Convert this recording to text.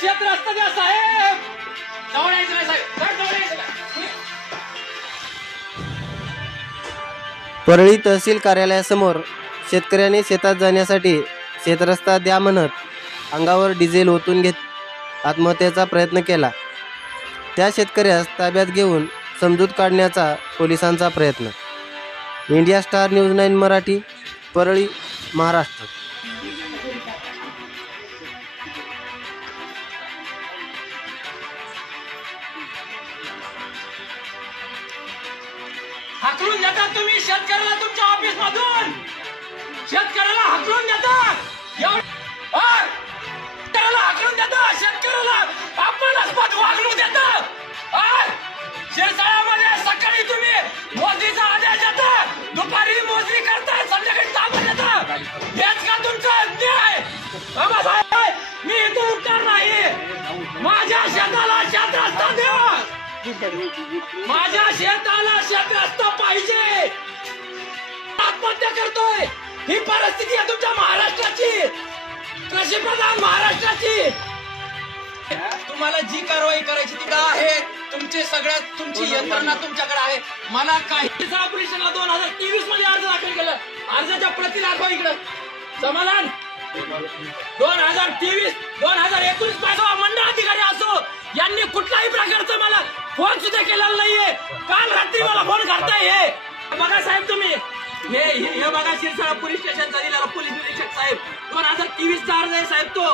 शेत रस्ता द्या साहेब. जवळायचं नाही साहेब, जवळायचं नाही. परळी तहसील कार्यालयासमोर शेतकऱ्यांनी शेतात जाण्यासाठी शेतरस्ता द्या म्हणत अंगावर डिझेल ओतून घेत आत्महत्येचा प्रयत्न केला. त्या शेतकऱ्यास ताब्यात घेऊन समजूत काढण्याचा पोलिसांचा प्रयत्न. India star news 9 Marathi, Parli, Maharashtra. हाकलून देतात तुम्ही शेतकऱ्याला तुमच्या ऑफिस मधून. शेतकऱ्याला हाकलून देतात. शेतकऱ्याला हाकलून देतात. शेतकऱ्याला अपमानास्पद वागणूक देतात. शिरसाळ्यामध्ये सकाळी तुम्ही मोजणीचा आदेश देतात, दुपारी मोजणी करतात, संध्याकाळी ताबा देतात. हेच का तुमचा अन्याय? बाबासाहेब, मी इथं उठणार नाही. माझ्या शेताला शेत रस्ता द्या. माझ्या शेताला शेत रस्ता पाहिजे. आत्महत्या करतोय. ही परिस्थिती आहे तुमच्या महाराष्ट्राची, कृषीप्रधान महाराष्ट्राची. तुम्हाला जी कारवाई करायची ती आहे. तुमचे सगळ्यात तुमची यंत्रणा तुमच्याकडे आहे. मला काही ऑपरेशनला 2023 मध्ये अर्ज दाखल केला. अर्जाच्या प्रती दाखवा इकडं. समाधान 2023 2019 पासून मंडळ अधिकारी असो यांनी कुठल्याही प्रकारचं मला फोन सुद्धा केलेला नाहीये. काल रात्री मला फोन करताय. हे बघा साहेब, तुम्ही हे बघा शिरसाळा पोलीस स्टेशनचा दिलेला पोलीस निरीक्षक साहेब 2023 चा अर्ज आहे साहेब. तो